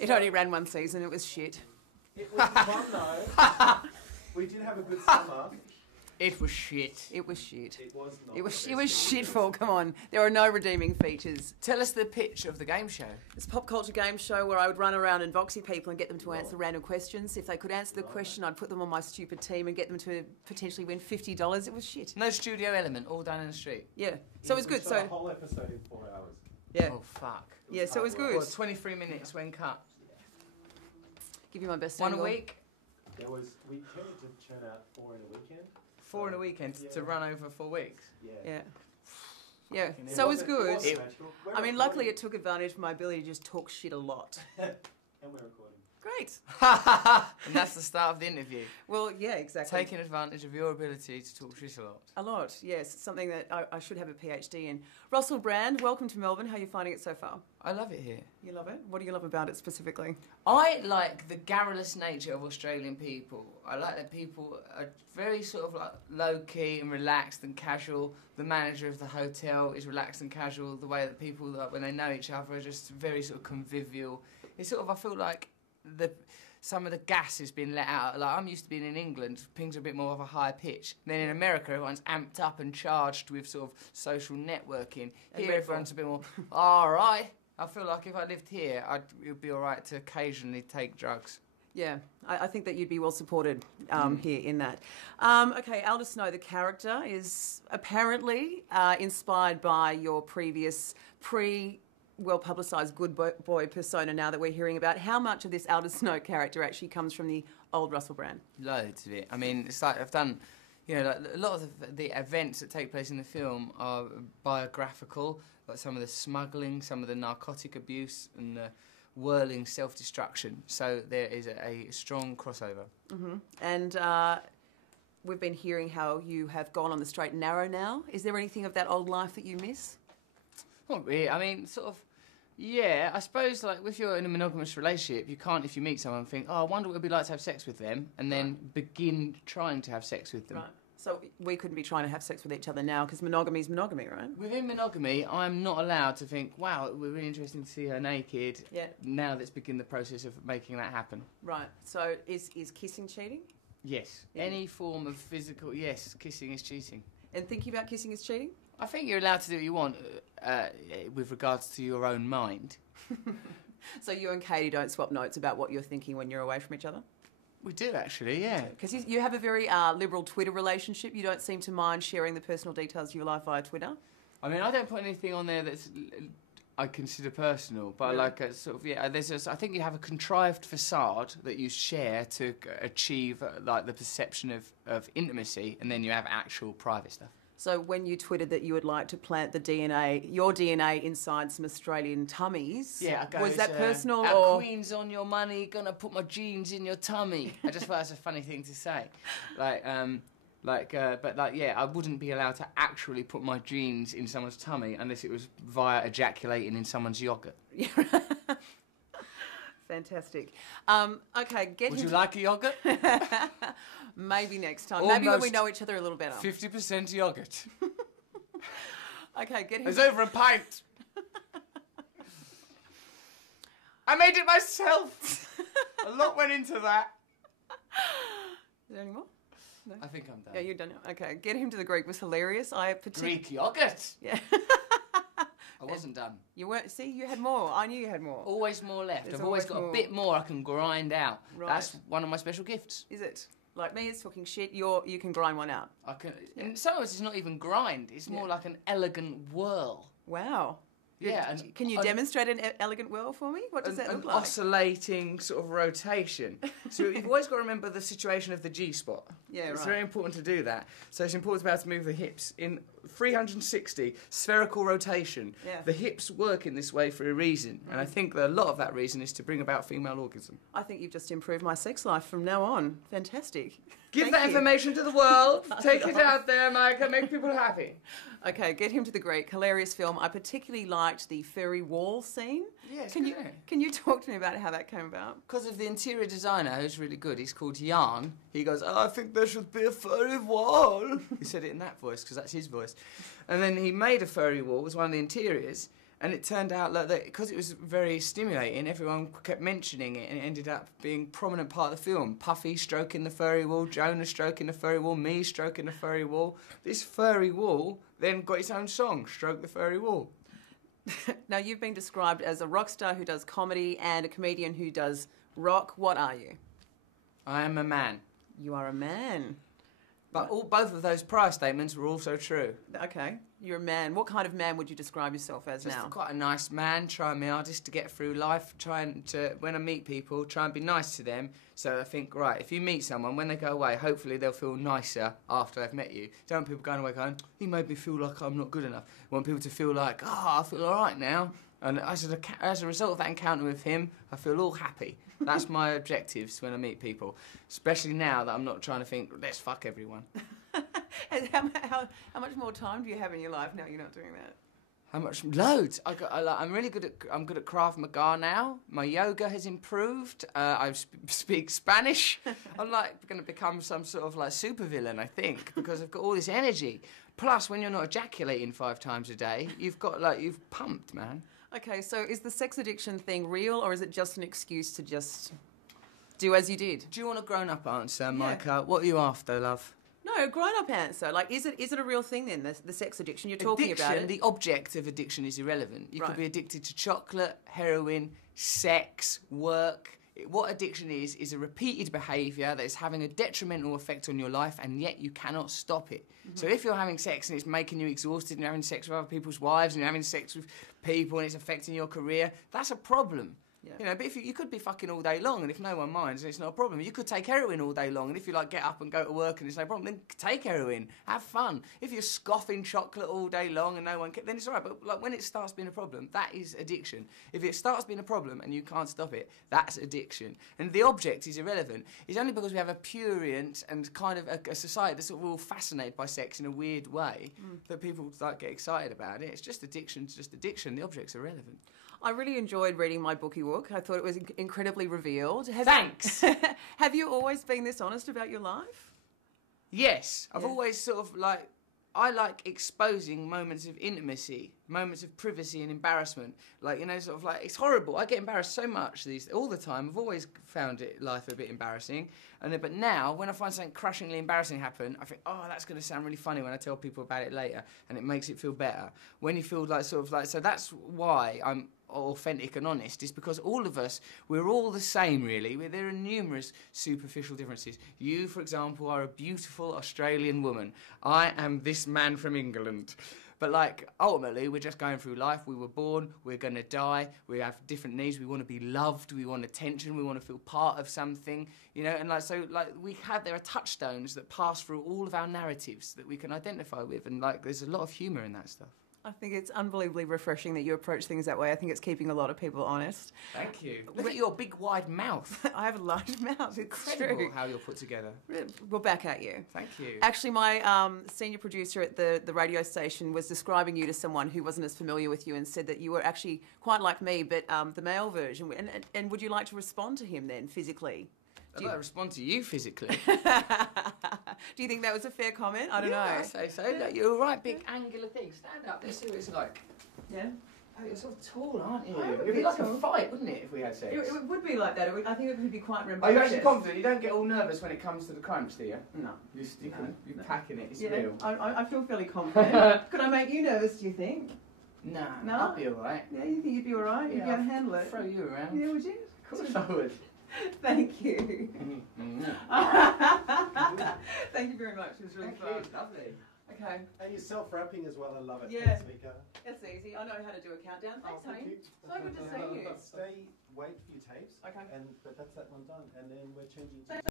It only ran one season. It was shit. It was fun though. We did have a good summer. It was shit. It was shit. It was not. It was shitful. Come on, there are no redeeming features. Tell us the pitch of the game show. It's a pop culture game show where I would run around and voxy people and get them to answer random questions. If they could answer the question, I'd put them on my stupid team and get them to potentially win $50. It was shit. No studio element, all down in the street. Yeah, so it was good. We shot So a whole episode in 4 hours. yeah, Oh, fuck. yeah, so it was good. Well, 23 minutes when cut. Give you my best. One a angle. week? We tended to churn out 4 in a weekend. 4 in a weekend to run over 4 weeks. Yeah. Yeah, so it was good. We're I mean, luckily it took advantage of my ability to just talk shit a lot. And we're recording. Great. And that's the start of the interview. Well, yeah, exactly. Taking advantage of your ability to talk shit a lot. A lot, yes. Something that I should have a PhD in. Russell Brand, welcome to Melbourne. How are you finding it so far? I love it here. You love it? What do you love about it specifically? I like the garrulous nature of Australian people. I like that people are very sort of like low-key and relaxed and casual. The manager of the hotel is relaxed and casual. The way that people, like, when they know each other, are just very sort of convivial. It's sort of, I feel like some of the gas has been let out. Like, I'm used to being in England, things are a bit more of a high pitch. Then in America, everyone's amped up and charged with sort of social networking. Here, everyone's a bit more, all right. I feel like if I lived here, it would be all right to occasionally take drugs. Yeah, I think that you'd be well supported here in that. Okay, Aldous Snow, the character, is apparently inspired by your previous well-publicised good boy persona now that we're hearing about. How much of this Aldous Snow character actually comes from the old Russell Brand? Loads of it. I mean, it's like I've done, like a lot of the events that take place in the film are biographical, like some of the smuggling, some of the narcotic abuse and the whirling self-destruction. So there is a strong crossover. Mm-hmm. And we've been hearing how you have gone on the straight and narrow now. Is there anything of that old life that you miss? Not really. I mean, sort of, yeah, I suppose, like, if you're in a monogamous relationship, you can't, if you meet someone, think, oh, I wonder what it would be like to have sex with them, and then begin trying to have sex with them. Right. So we couldn't be trying to have sex with each other now, because monogamy is monogamy, right? Within monogamy, I'm not allowed to think, wow, it would be really interesting to see her naked. Yeah. Now let's begin the process of making that happen. Right. So is kissing cheating? Yes. Yeah. Any form of physical, yes, kissing is cheating. And thinking about kissing is cheating? I think you're allowed to do what you want with regards to your own mind. So you and Katie don't swap notes about what you're thinking when you're away from each other? We do, actually, yeah. Because you have a very liberal Twitter relationship. You don't seem to mind sharing the personal details of your life via Twitter. I mean, I don't put anything on there that's I consider personal, but like a sort of, yeah, I think you have a contrived facade that you share to achieve like the perception of intimacy, and then you have actual private stuff. So when you tweeted that you would like to plant your DNA inside some Australian tummies, was that personal or... Queen's on your money, gonna put my genes in your tummy. I just thought that's a funny thing to say. Yeah, I wouldn't be allowed to actually put my genes in someone's tummy unless it was via ejaculating in someone's yoghurt. Fantastic. Okay, Would you like a yoghurt? Maybe next time. Almost maybe when we know each other a little better. 50% yoghurt. Okay, get him. It's over a pint. I made it myself. A lot went into that. Is there any more? No? I think I'm done. Yeah, you're done. Okay, Get Him to the Greek was hilarious. Greek yoghurt? Yeah. I wasn't done. You weren't. See, you had more. I knew you had more. Always more left. There's I've always got a bit more I can grind out. Right. That's one of my special gifts. Is it? Like me, it's talking shit. You can grind one out. I can. Yeah. In some ways, it's not even grind. It's more like an elegant whirl. Wow. Yeah. Can you demonstrate an elegant whirl for me? What does that look like? An oscillating sort of rotation. So you've always got to remember the situation of the G-spot. Yeah, right. It's very important to do that. So it's important to be able to move the hips in 360 spherical rotation. Yeah. The hips work in this way for a reason. And I think that a lot of that reason is to bring about female orgasm. I think you've just improved my sex life from now on. Fantastic. Give that information to the world. Take it out there, Mieke. Make people happy. Okay, Get Him to the Greek. Hilarious film. I particularly liked the furry wall scene. Yes, can you talk to me about how that came about? Because of the interior designer, who's really good. He's called Jan. He goes, I think there should be a furry wall. He said it in that voice, because that's his voice. And then he made a furry wall. It was one of the interiors. And it turned out that because it was very stimulating, everyone kept mentioning it, and it ended up being a prominent part of the film. Puffy stroking the furry wall, Jonah stroking the furry wall, me stroking the furry wall. This furry wall then got its own song, Stroke the Furry Wall. Now, you've been described as a rock star who does comedy and a comedian who does rock. What are you? I am a man. You are a man. But both of those prior statements were also true. Okay, you're a man. What kind of man would you describe yourself as Just now? quite a nice man, trying my hardest to get through life, trying to, when I meet people, try and be nice to them. So I think, right, if you meet someone, when they go away, hopefully they'll feel nicer after they've met you. Don't want people going away going, he made me feel like I'm not good enough. I want people to feel like, I feel all right now. And as a result of that encounter with him, I feel all happy. That's my objectives when I meet people, especially now that I'm not trying to think, let's fuck everyone. And how much more time do you have in your life now you're not doing that? How much? Loads. I'm really good at Krav Maga now. My yoga has improved. I speak Spanish. I'm like going to become some sort of like supervillain, I think, because I've got all this energy. Plus, when you're not ejaculating 5 times a day, you've pumped, man. Okay, so is the sex addiction thing real, or is it just an excuse to just do as you did? Do you want a grown-up answer, Yeah. Mieke? What are you after, love? No, grown-up answer. Like, is it a real thing then, the sex addiction? You're talking Addiction, about it. the object of addiction is irrelevant. You Right. could be addicted to chocolate, heroin, sex, work. What addiction is a repeated behaviour that is having a detrimental effect on your life, and yet you cannot stop it. Mm-hmm. So if you're having sex and it's making you exhausted, and you're having sex with other people's wives, and you're having sex with people and it's affecting your career, that's a problem. Yeah. You know, but if you could be fucking all day long, and if no one minds, then it's not a problem. You could take heroin all day long, and if you like get up and go to work and it's no problem, then take heroin, have fun. If you're scoffing chocolate all day long and no one then it's all right. But like when it starts being a problem, that is addiction. If it starts being a problem and you can't stop it, that's addiction. And the object is irrelevant. It's only because we have a prurient and kind of a society that's sort of all fascinated by sex in a weird way that people like get excited about it. It's just addiction. It's just addiction. The object's irrelevant. I really enjoyed reading my bookie book. I thought it was incredibly revealed. Thanks. Have you always been this honest about your life? Yes, I've Yeah. always sort of I like exposing moments of intimacy, moments of privacy and embarrassment. Like, you know, sort of like, it's horrible. I get embarrassed so much all the time. I've always found life a bit embarrassing. But now, when I find something crushingly embarrassing happen, I think, that's going to sound really funny when I tell people about it later, and it makes it feel better. When you feel like so that's why I'm authentic and honest, is because all of us, we're all the same, really. There are numerous superficial differences. You, for example, are a beautiful Australian woman. I am this man from England. But, like, ultimately, we're just going through life. We were born, we're going to die, we have different needs, we want to be loved, we want attention, we want to feel part of something, you know, and, like, so, like, there are touchstones that pass through all of our narratives that we can identify with, and, like, there's a lot of humour in that stuff. I think it's unbelievably refreshing that you approach things that way. I think it's keeping a lot of people honest. Thank you. Look at your big, wide mouth. I have a large mouth. It's Incredible true. how you're put together. We're back at you. Thank you. Actually, my senior producer at the radio station was describing you to someone who wasn't as familiar with you and said that you were actually quite like me, but the male version. And would you like to respond to him then, physically? I'd like to respond to you physically. Do you think that was a fair comment? I don't know. I say so. Like, you're a right big angular thing. Stand up. Let's see what it's like. Yeah. Oh, you're so tall, aren't you? I am a It'd be bit like tall. a fight, wouldn't it, if we had sex? It would be like that. I think it would be quite rambunctious. Are you actually confident? You don't get all nervous when it comes to the crunch, do you? No. You're packing it. It's Yeah, real. I feel fairly confident. Could I make you nervous, do you think? Nah, No? I'll be all right. Yeah, you think you'd be all right? You'd be able to handle it? Throw you around. Yeah, would you? Of course I would. Thank you. Thank you very much. It was really fun. Lovely. Okay. And you're self-rapping as well. I love it. Yeah. Thanks, Mieke. That's easy. I know how to do a countdown. Thanks, Thank honey. you. So good to see you. Stay, wait for your tapes. Okay. But that's that one done. And then we're changing to...